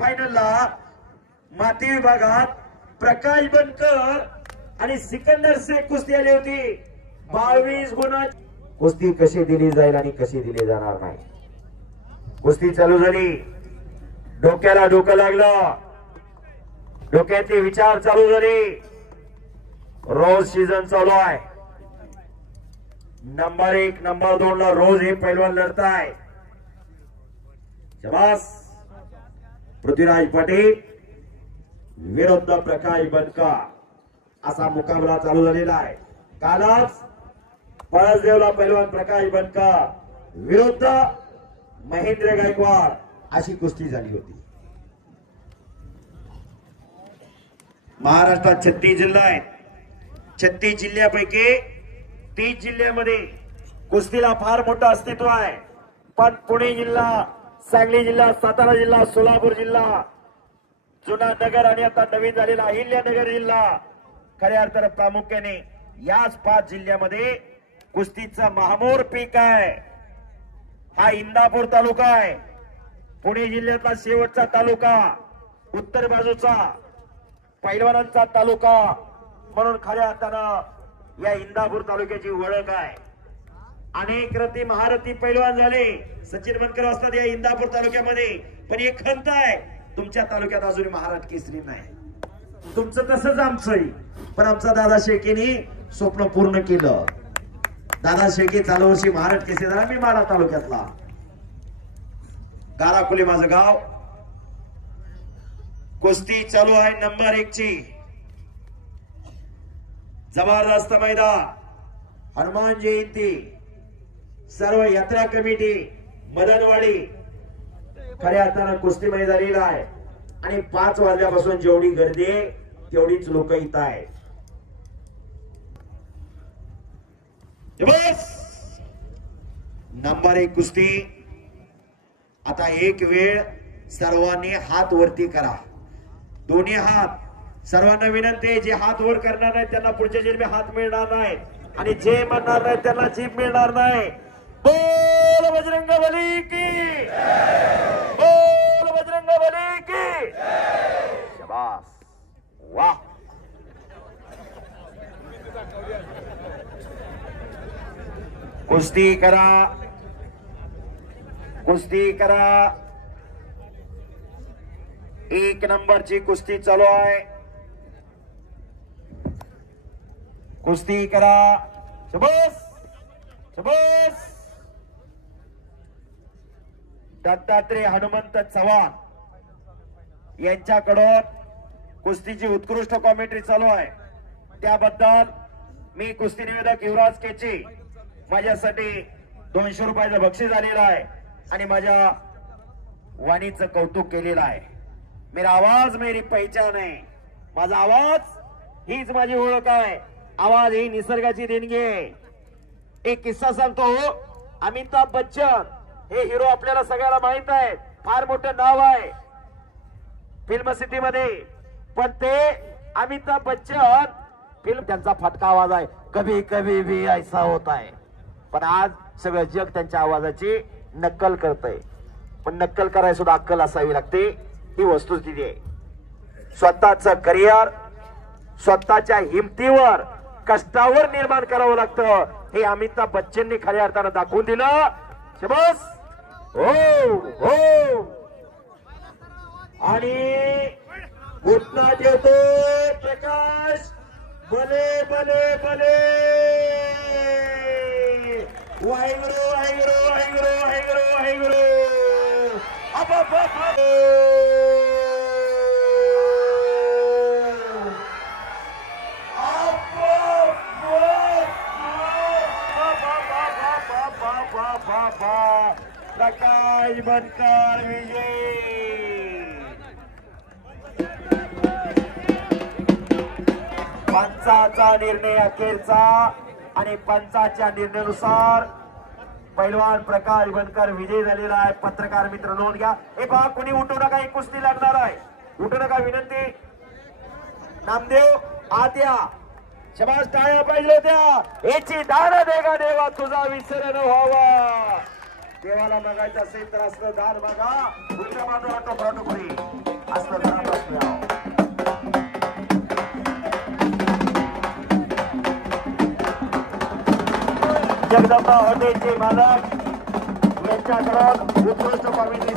फायनलला माती विभागात प्रकाश बनकर आणि सिकंदर शेख कुस्ती आली होती। 22 गुण। कुस्ती कशी दिली जाईल आणि कशी दिली जाणार नाही। कुस्ती चालू झाली। डोक्याला डोकं लागलं, डोक्याचे विचार चालू झाले। रोज सीझन चालू आहे। नंबर 1 नंबर 2 ला रोज हे पैलवान लढताय। शाबास। पृथ्वीराज पाटील विरुद्ध प्रकाश बनकर असा मुकाबला चालू झालेला आहे। कालच पळसदेवला पैलवान प्रकाश बनकर विरुद्ध महेंद्र गायकवाड अशी कुस्ती झाली होती। महाराष्ट्रात 36 जिल्हा आहेत। 36 जिल्ह्यापैकी 30 जिल्ह्यामध्ये कुस्तीला फार मोठं अस्तित्व आहे। पण पुणे जिल्हा, सांगली जिल्हा, सातारा जिल्हा, सोलापूर जिल्हा, जुना नगर आणि आता नवीन झालेला अहिल्यानगर जिल्हा खऱ्या अर्थानं प्रामुख्याने याच 5 जिल्ह्यामध्ये कुस्तीचा महामोर पीक आहे। हा इंदापूर तालुका आहे। पुणे जिल्ह्यातला शेवटचा तालुका, उत्तर बाजूचा पैलवानांचा तालुका म्हणून खऱ्या अर्थानं या इंदापूर तालुक्याची ओळख आहे। अनेक रथी महारथी पैलवान झाले। सचिन बनकर असतात या इंदापूर तालुक्यामध्ये। पण एक खंत आहे, तुमच्या तालुक्यात अजून महाराज केसरी नाही। तुमचं तसंच आमचंही, पण आमचा दादा शेळकेने स्वप्न पूर्ण केलं। दादा शेळके चालू वर्षी महाराज केसरी झाला। मी माढा तालुक्यातला, गाराकुले माझं गाव। कुस्ती चालू आहे नंबर 1 ची। जबरदस्त मैदान। हनुमान जयंती, सर्व यात्रा कमिटी, मदनवाडी खऱ्या अर्थानं कुस्ती मैदानीला आहे। आणि 5 वाजल्यापासून जेवढी गर्दी आहे तेवढीच लोक इथं आहेत। नंबर 1 कुस्ती। आता एक वेळ सर्वांनी हात वरती करा, दोन्ही हात। सर्वांना विनंती आहे, जे हात वर करणार नाही त्यांना पुढच्या जन्मी हात मिळणार नाही, आणि जे म्हणणार नाही त्यांना जीभ मिळणार नाही। बोल बजरंगबली की, बोल बजरंगबली की। शाबास, वाह। कुस्ती करा, कुस्ती करा। 1 नंबरची कुस्ती चालू आहे। कुस्ती करा। शाबास, शाबास। दत्तात्रय हनुमंत चव्हाण यांच्याकडून कुस्तीची उत्कृष्ट कॉमेंट्री चालू आहे। त्याबद्दल मी कुस्ती निवेदक युवराज केची माझ्यासाठी 200 रुपयाचं बक्षीस आलेलं आहे आणि माझ्या वाणीचं कौतुक केलेलं आहे। मेरा आवाज मेरी पहचान है। माझा आवाज हीच माझी ओळख आहे। आवाज ही निसर्गाची देणगी आहे। एक किस्सा सांगतो। अमिताभ बच्चन हे हिरो आपल्याला सगळ्याला माहित आहे, फार मोठं नाव आहे फिल्म सिटी मध्ये। पण ते अमिताभ बच्चन फिल्म, त्यांचा फटका आवाज आहे, कभी कभी भी ऐसा होता है। पण आज सगळं जग त्यांच्या आवाजाची नक्कल करतंय। पण नक्कल करायला सुद्धा अक्कल असावी लागते, ही वस्तुस्थिती आहे। स्वतःचं करिअर स्वतःच्या हिमतीवर, कष्टावर निर्माण करावं लागतं, हे अमिताभ बच्चननी खऱ्या अर्थानं दाखवून दिलं। शाबास, हो हो। आणि घोषणा देतो प्रकाश, भले भले भले। वाहेगुरु वाहेगुरु वाहेगुरु वाहेगुरु वाहेगुरु। प्रकाश बनकर विजय। पंचाचा निर्णय अखेरचा, आणि पंचाच्या निर्णयानुसार पैलवान प्रकाश बनकर विजय झालेला आहे। पत्रकार मित्र नोंद घ्या। हे पहा, कोणी उठू नका, एक कुस्ती लागणार आहे, उठू नका विनंती। नामदेव आत या। शाबास, टाळ्या पाहिजे होत्या। याची दान देगा देवा, तुझा विसर न व्हावा। देवाला बघायचं असेल तर असं दान बघा। पुढच्या बाजूला टोपरा टोपरी। असं करत असतो. जगदंबा हॉटेलचे मालक यांच्याकडून उत्कृष्ट कॉमेंट्री